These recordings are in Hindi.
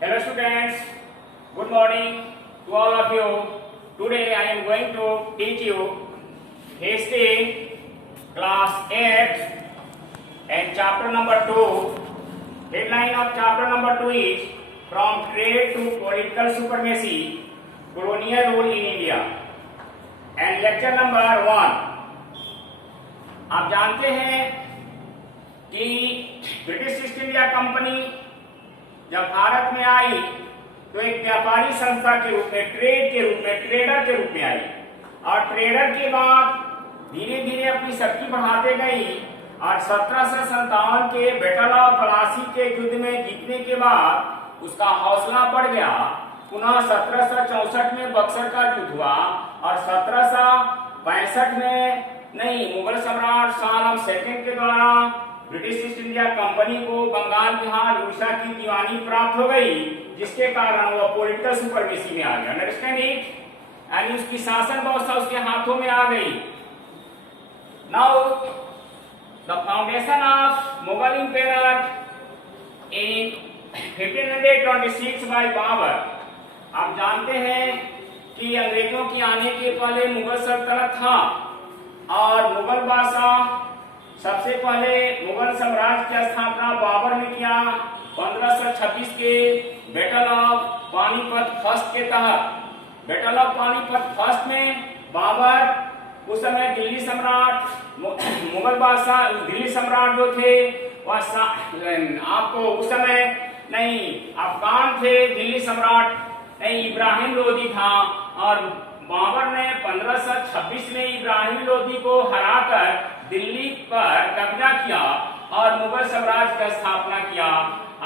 Hello students, good morning to all of you. Today I am going to teach you history class 8 and chapter number 2. Headline of chapter number 2 is From Trade to Political Supremacy, Colonial Rule in India. And lecture number 1. आप जानते हैं कि ब्रिटिश ईस्ट इंडिया कंपनी जब भारत में आई तो एक व्यापारी संस्था के रूप में, ट्रेडर के रूप में आई और ट्रेडर के बाद धीरे धीरे अपनी शक्ति बढ़ाते गई और 1757 के बैटल ऑफ पलासी के युद्ध में जीतने के बाद उसका हौसला बढ़ गया। पुनः 1764 में बक्सर का युद्ध हुआ और 1765 में मुगल सम्राट शाह आलम सेकंड के द्वारा ब्रिटिश ईस्ट इंडिया कंपनी को बंगाल, बिहार, उड़ीसा की दीवानी प्राप्त हो गई, जिसके कारण वह पॉलिटिकल सुपरमेसी में आ गया। Understand it? यानी उसकी शासन व्यवस्था उसके हाथों में आ गई। Now the foundation of Mughal empire in 1526 by Babur. आप जानते हैं कि अंग्रेजों की आने के पहले मुगल सल्तनत था और मुगल बादशाह सबसे पहले मुगल साम्राज्य की स्थापना बाबर ने किया 1526 के बैटल ऑफ पानीपत फर्स्ट के तहत। बैटल ऑफ पानीपत फर्स्ट में बाबर उस समय दिल्ली सम्राट, मुगल बादशाह दिल्ली सम्राट जो थे वह आपको उस समय अफगान थे, दिल्ली सम्राट इब्राहिम लोदी था और बाबर ने 1526 में इब्राहिम लोदी को हराकर दिल्ली पर कब्जा किया और मुगल साम्राज्य का स्थापना किया।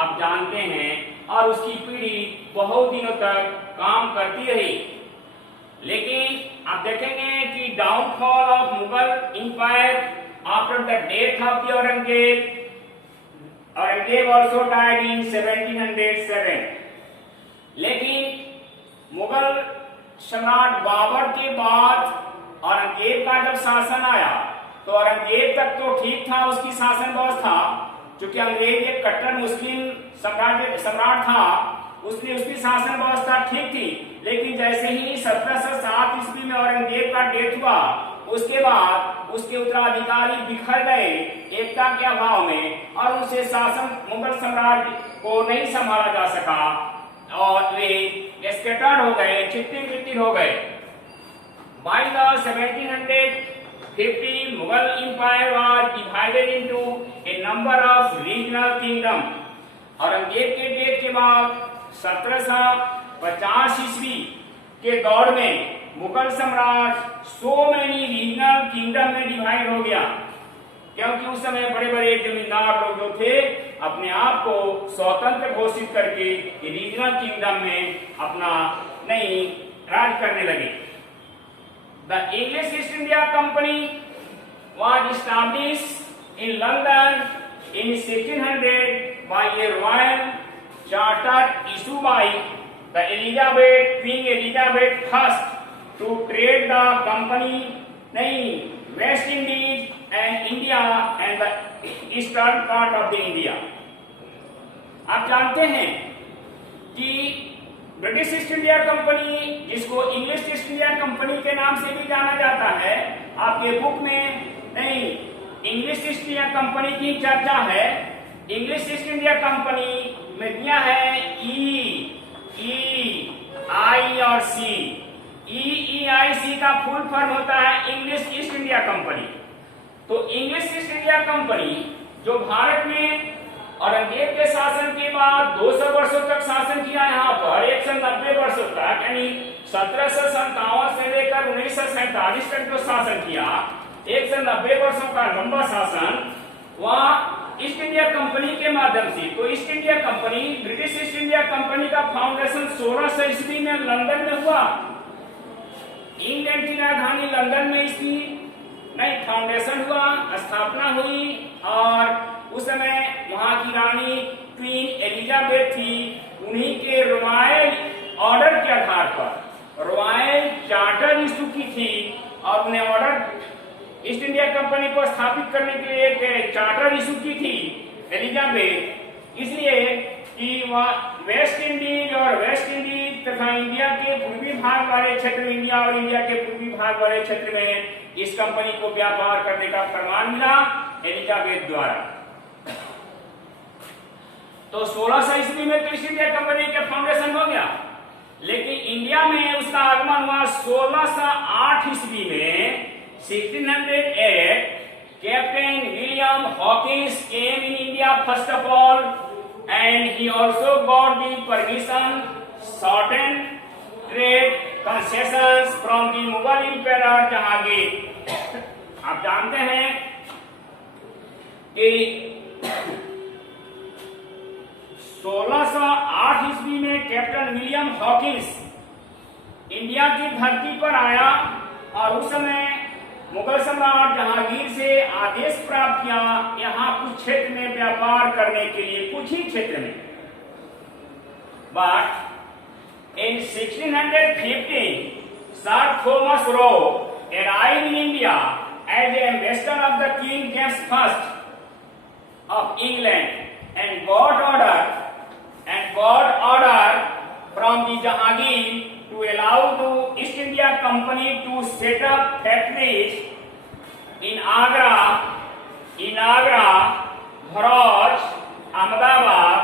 आप जानते हैं और उसकी पीढ़ी बहुत दिनों तक काम करती रही। लेकिन आप देखेंगे कि downfall of Mughal empire after the death of the Aurangzeb also died in 1707। लेकिन मुगल सम्राट बाबर के बाद औरंगजेब का जब शासन आया तो औरंगजेब तक तो ठीक था उसकी शासन व्यवस्था, क्योंकि अंग्रेज एक कट्टर मुस्लिम सम्राट था, उसकी शासन व्यवस्था ठीक थी। लेकिन जैसे ही 1707 ईस्वी में औरंगजेब का डेथ हुआ, उसके बाद उसके उत्तराधिकारी बिखर गए एकता के अभाव में और उनसे शासन मुगल साम्राज्य को नहीं संभाला जा सका और वे स्कैटर्ड हो गए, चित्ती हो गए। By the 1750 Mughal Empire was divided into a number of regional kingdoms। Aurangzeb के डेथ के बाद 1750 ईस्वी के दौर में मुगल साम्राज्य so many regional kingdom में डिवाइड हो गया, क्योंकि उस समय बड़े बड़े जमींदार लोग जो थे अपने आप को स्वतंत्र घोषित करके रीजनल किंगडम में अपना राज करने लगे। The English east India company was established in London in 1600 by a royal charter issued by the Queen Elizabeth I to trade the company West Indies and India and the eastern part of the India। आप जानते हैं कि ब्रिटिश ईस्ट इंडिया कंपनी, जिसको इंग्लिश ईस्ट इंडिया कंपनी के नाम से भी जाना जाता है, आपके बुक में इंग्लिश ईस्ट इंडिया कंपनी की चर्चा है। इंग्लिश ईस्ट इंडिया कंपनी में दिया है आई और सी। EEIC का फुल फॉर्म होता है इंग्लिश ईस्ट इंडिया कंपनी। तो इंग्लिश ईस्ट इंडिया कंपनी जो भारत में औरंगजेब के शासन के बाद 200 वर्षों तक शासन किया, यहाँ पर 190 वर्षों तक, यानी 1757 से लेकर 1947 तक जो शासन किया, 190 वर्षों का लंबा शासन, वह ईस्ट इंडिया कंपनी के माध्यम से। तो east India company, British east India Company का फाउंडेशन 1600 ईस्वी में लंदन में हुआ। इंग्लैंड की राजधानी लंदन में इसकी फाउंडेशन हुआ, स्थापना हुई और उस समय वहां की रानी क्वीन एलिजाबेथ थी। उन्हीं के रॉयल ऑर्डर के आधार पर रॉयल चार्टर इशू की थी और उन्हें ऑर्डर ईस्ट इंडिया कंपनी को स्थापित करने के लिए एक चार्टर इशू की थी एलिजाबेथ, इसलिए कि वेस्ट इंडीज और वेस्ट इंडीज तथा इंडिया के पूर्वी भाग वाले क्षेत्र, इंडिया और इंडिया के पूर्वी भाग वाले क्षेत्र में इस कंपनी को व्यापार करने का फरमान मिला एलिजाबेथ द्वारा। तो 1600 ईस्वी में तो ईस्ट इंडिया कंपनी के फाउंडेशन हो गया, लेकिन इंडिया में उसका आगमन हुआ 1608 ईस्वी में। 1608 Captain William Hawkins came in India first of all, and he also got the permission, certain trade concessions from the Mughal Emperor Jahangir। आप जानते हैं कि 1608 ईस्वी में कैप्टन विलियम हॉकिंस इंडिया की धरती पर आया और उस समय मुगल सम्राट जहांगीर से आदेश प्राप्त किया यहाँ कुछ क्षेत्र में व्यापार करने के लिए, कुछ ही क्षेत्र में। But in 1615 sir Thomas Roe arrived in India as a ambassador of the King James I of England and got order from the Jahangir to allow the East India Company to set up factories in Agra, Bharuch, Ahmedabad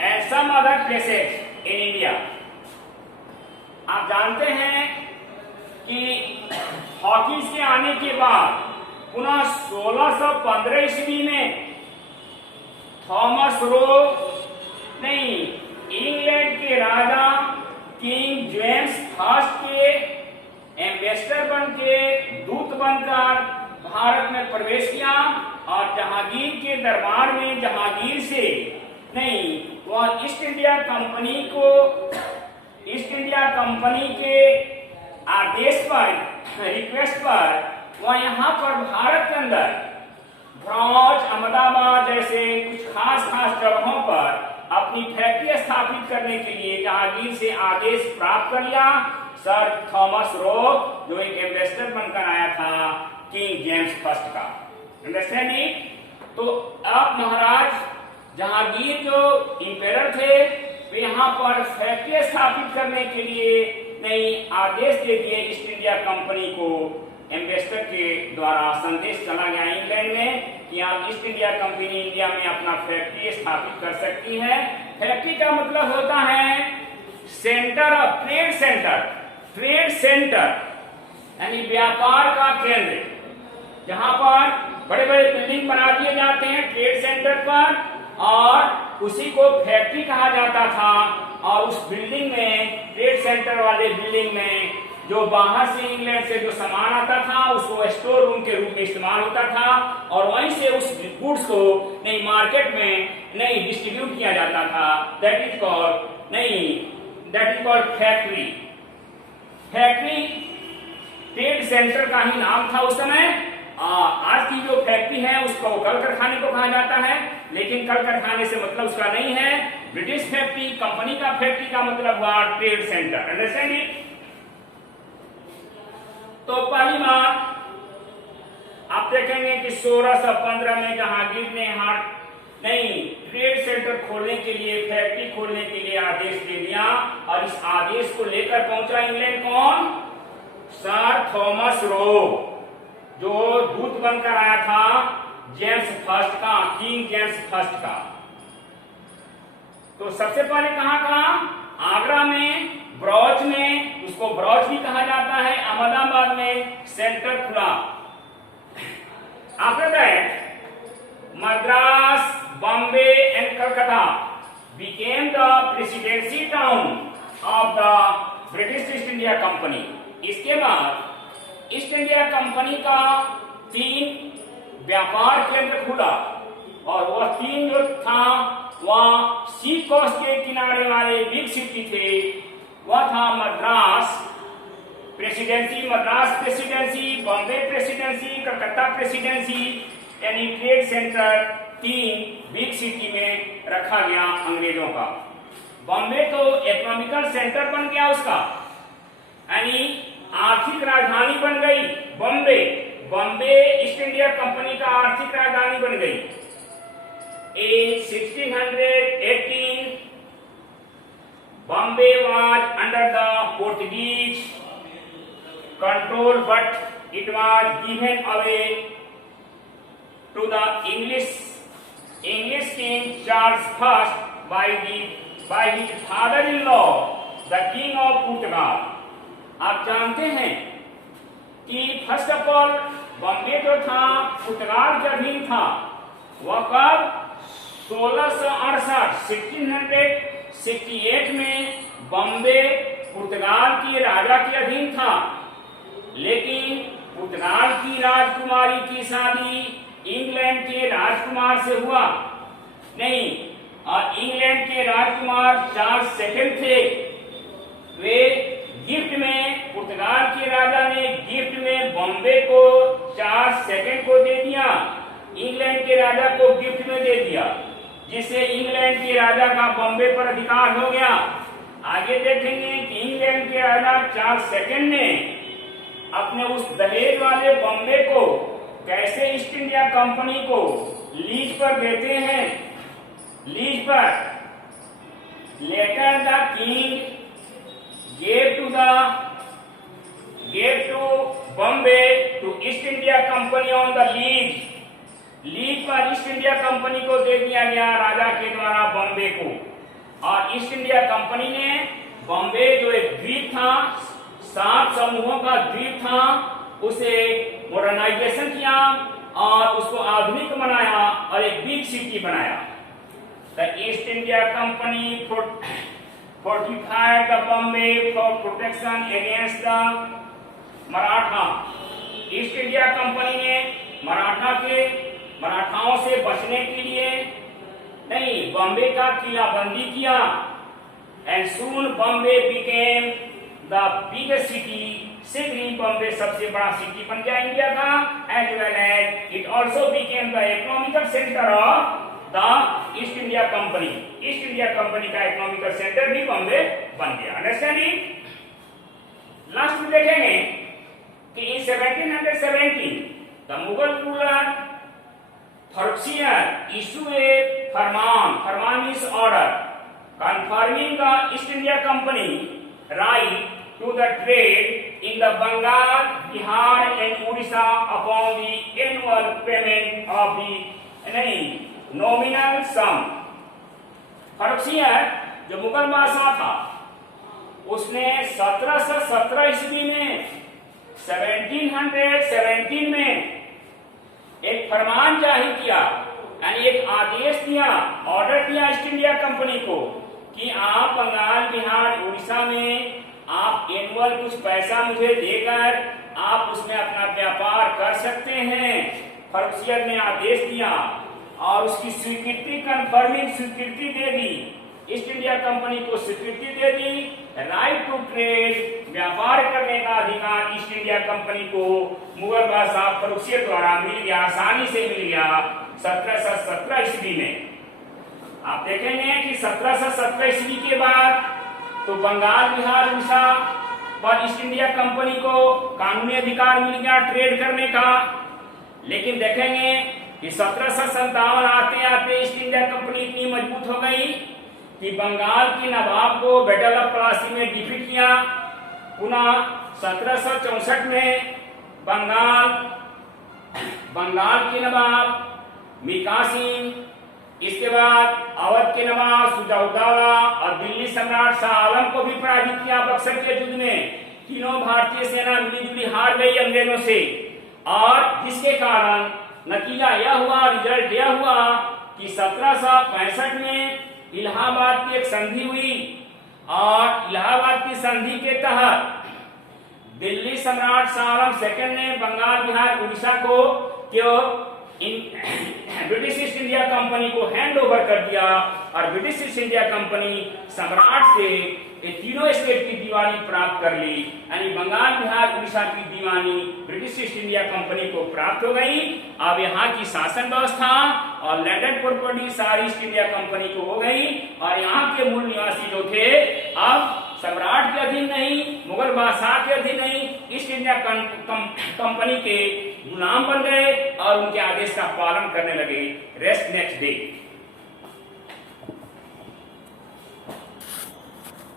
and some other places in India। आप जानते हैं कि हॉकिंस के आने के बाद पुनः 1615 ईस्वी में थॉमस रो नहीं, इंग्लैंड के राजा किंग जेम्स फर्स्ट के एम्बेसडर बन के, दूत बनकर भारत में प्रवेश किया और जहांगीर के दरबार में जहांगीर से नहीं, वह ईस्ट इंडिया कंपनी के आदेश पर, रिक्वेस्ट पर वह यहाँ पर भारत के अंदर भ्रौच, अहमदाबाद जैसे कुछ खास जगहों पर अपनी फैक्ट्री स्थापित करने के लिए जहांगीर से आदेश प्राप्त कर लिया। सर थॉमस रो जो एक एम्बेसडर बनकर आया था किंग जेम्स फर्स्ट का, अंडरस्टैंड इट। तो अब महाराज जहांगीर जो इंपेरर थे वे यहाँ पर फैक्ट्री स्थापित करने के लिए नई आदेश दे दिए ईस्ट इंडिया कंपनी को। एम्बेसडर के द्वारा संदेश चला गया इंग्लैंड में कि आप ईस्ट इंडिया कंपनी इंडिया में अपना फैक्ट्री स्थापित कर सकती है। फैक्ट्री का मतलब होता है सेंटर ऑफ ट्रेड सेंटर यानी व्यापार का केंद्र, जहां पर बड़े बड़े बिल्डिंग बना दिए जाते हैं ट्रेड सेंटर पर और उसी को फैक्ट्री कहा जाता था। और उस बिल्डिंग में, ट्रेड सेंटर वाले बिल्डिंग में जो बाहर से इंग्लैंड से जो सामान आता था उसको स्टोर रूम के रूप में इस्तेमाल होता था और वहीं से उस गुड्स को नई मार्केट में नई डिस्ट्रीब्यूट किया जाता था। That is called factory. Trade centre का ही नाम था उस समय। आज की जो फैक्ट्री है उसको कल कारखाने को कहा जाता है, लेकिन कल कारखाने से मतलब उसका नहीं है। ब्रिटिश फैक्ट्री, कंपनी का फैक्ट्री का मतलब हुआ ट्रेड सेंटर, अंडरस्टैंड इट। तो पहली बात आप देखेंगे कि 1615 में जहांगीर ने ट्रेड सेंटर खोलने के लिए, फैक्ट्री खोलने के लिए आदेश दे दिया और इस आदेश को लेकर पहुंचा इंग्लैंड कौन? सर थॉमस रो, जो दूत बनकर आया था जेम्स फर्स्ट का, किंग जेम्स फर्स्ट का। तो सबसे पहले कहां आगरा में, ब्रौच में, उसको ब्रौच भी कहा जाता है, अहमदाबाद में सेंटर खुला। After that Madras, Bombay and Calcutta became the presidency town of the British East India Company। इसके बाद ईस्ट इंडिया कंपनी का 3 व्यापार केंद्र खुला और वह 3 जो था वह सी कोस्ट के किनारे वाले बिग सिटी थे। वह था Madras presidency, Bombay presidency, Calcutta presidency, यानी ट्रेड सेंटर 3 बिग सिटी में रखा गया अंग्रेजों का। बॉम्बे तो इकोनॉमिकल सेंटर बन गया उसका, यानी आर्थिक राजधानी बन गई बॉम्बे ईस्ट इंडिया कंपनी का आर्थिक राजधानी बन गई। In 1618 Bombay was under the Portuguese control, but it was given away to the English King Charles I by his father-in-law, the King of Portugal. आप जानते हैं कि फर्स्ट ऑफ ऑल बॉम्बे जो था पुर्तगाल के अधीन था। वह कब 1668 में बॉम्बे पुर्तगाल के राजा के अधीन था, लेकिन पुर्तगाल की राजकुमारी की शादी इंग्लैंड के राजकुमार से हुआ नहीं, और इंग्लैंड के राजकुमार चार्ल्स सेकंड थे। वे गिफ्ट में, पुर्तगाल के राजा ने गिफ्ट में बॉम्बे को चार्ल्स सेकंड को दे दिया, इंग्लैंड के राजा को गिफ्ट में दे दिया, जिससे इंग्लैंड के राजा का बॉम्बे पर अधिकार हो गया। आगे देखेंगे कि इंग्लैंड के राजा चार्ल्स सेकंड ने अपने उस दहेज वाले बॉम्बे को कैसे ईस्ट इंडिया कंपनी को लीज पर देते हैं। लीज पर later the king gave to Bombay to East India Company on the lease. Lease पर ईस्ट इंडिया कंपनी को दे दिया गया राजा के द्वारा बॉम्बे को, और ईस्ट इंडिया कंपनी ने बॉम्बे जो एक द्वीप था, 7 समूहों का द्वीप था, उसे मॉडर्नाइजेशन किया और उसको आधुनिक बनाया और एक बिग सिटी बनाया। The East India company fortified the Bombay for protection against the Maratha. East India company ने मराठाओं से बचने के लिए नहीं, बॉम्बे का किलाबंदी किया। And soon Bombay became the biggest city. शीघ्र ही बॉम्बे सबसे बड़ा सिटी बन गया इंडिया का। As well as it also became the economical centre of the East India Company. East India Company का इकोनॉमिकल सेंटर भी बॉम्बे बन गया। अंडरस्टैंडिंग। लास्ट में देखेंगे कि in 1770 the Mughal ruler Farrukhsiyar issue a farman means order confirming the East India Company right to the trade in the Bengal, Bihar and Odisha upon the annual payment of the nominal sum। Farrukhsiyar जो मुगल बादशाह था, उसने 1717 ईस्वी में 1717 में एक फरमान जारी किया, यानी एक आदेश दिया, ऑर्डर दिया ईस्ट इंडिया कंपनी को कि आप बंगाल, बिहार, उड़ीसा में आप एनुअल कुछ पैसा मुझे देकर आप उसमें अपना व्यापार कर सकते हैं। फर्रुखसियर ने आदेश दिया और उसकी स्वीकृति, कन्फर्मिंग स्वीकृति दे दी, ईस्ट इंडिया कंपनी को स्वीकृति दे दी। राइट टू ट्रेड, व्यापार करने का अधिकार ईस्ट इंडिया कंपनी को मुगल बादशाह फर्रुखसियर द्वारा मिल गया, आसानी से मिल गया 1717 ईस्वी में। आप देखेंगे कि 1717 ईस्वी के बाद तो बंगाल, बिहार, उड़ीसा पर ईस्ट इंडिया कंपनी को कानूनी अधिकार मिल गया ट्रेड करने का। लेकिन देखेंगे कि 1757 आते आते ईस्ट इंडिया कंपनी इतनी मजबूत हो गई कि बंगाल की नवाब को बैटल ऑफ प्लासी में डिफीट किया। पुनः 1764 में बंगाल के नवाब मीका सिंह, इसके बाद अवध के नवाब सुजाउद्दौला और दिल्ली सम्राट शाह आलम को भी पराजित किया बक्सर के युद्ध में। तीनों भारतीय सेना मिलीजुली हार गई अंग्रेजों से, और जिसके कारण नतीजा यह हुआ, रिजल्ट यह हुआ कि 1765 में इलाहाबाद की एक संधि हुई, और इलाहाबाद की संधि के तहत दिल्ली सम्राट शाह आलम सेकंड ने बंगाल, बिहार, उड़ीसा को ब्रिटिश ईस्ट इंडिया कंपनी को हैंड ओवर कर दिया, और ब्रिटिश ईस्ट इंडिया कंपनी सम्राट से ये तीनों स्टेट की दीवानी प्राप्त कर ली, यानी बंगाल, बिहार, उड़ीसा की दीवानी ब्रिटिश ईस्ट इंडिया कंपनी को प्राप्त हो गई। अब यहाँ की शासन व्यवस्था और लैंडेड प्रॉपर्टी सारी ईस्ट इंडिया कंपनी को हो गई, और यहाँ के मूल निवासी जो थे अब सम्राट के अधीन नहीं, मुगल बादशाह के अधीन नहीं, ईस्ट इंडिया कंपनी के गुलाम बन गए और उनके आदेश का पालन करने लगे। Rest next day.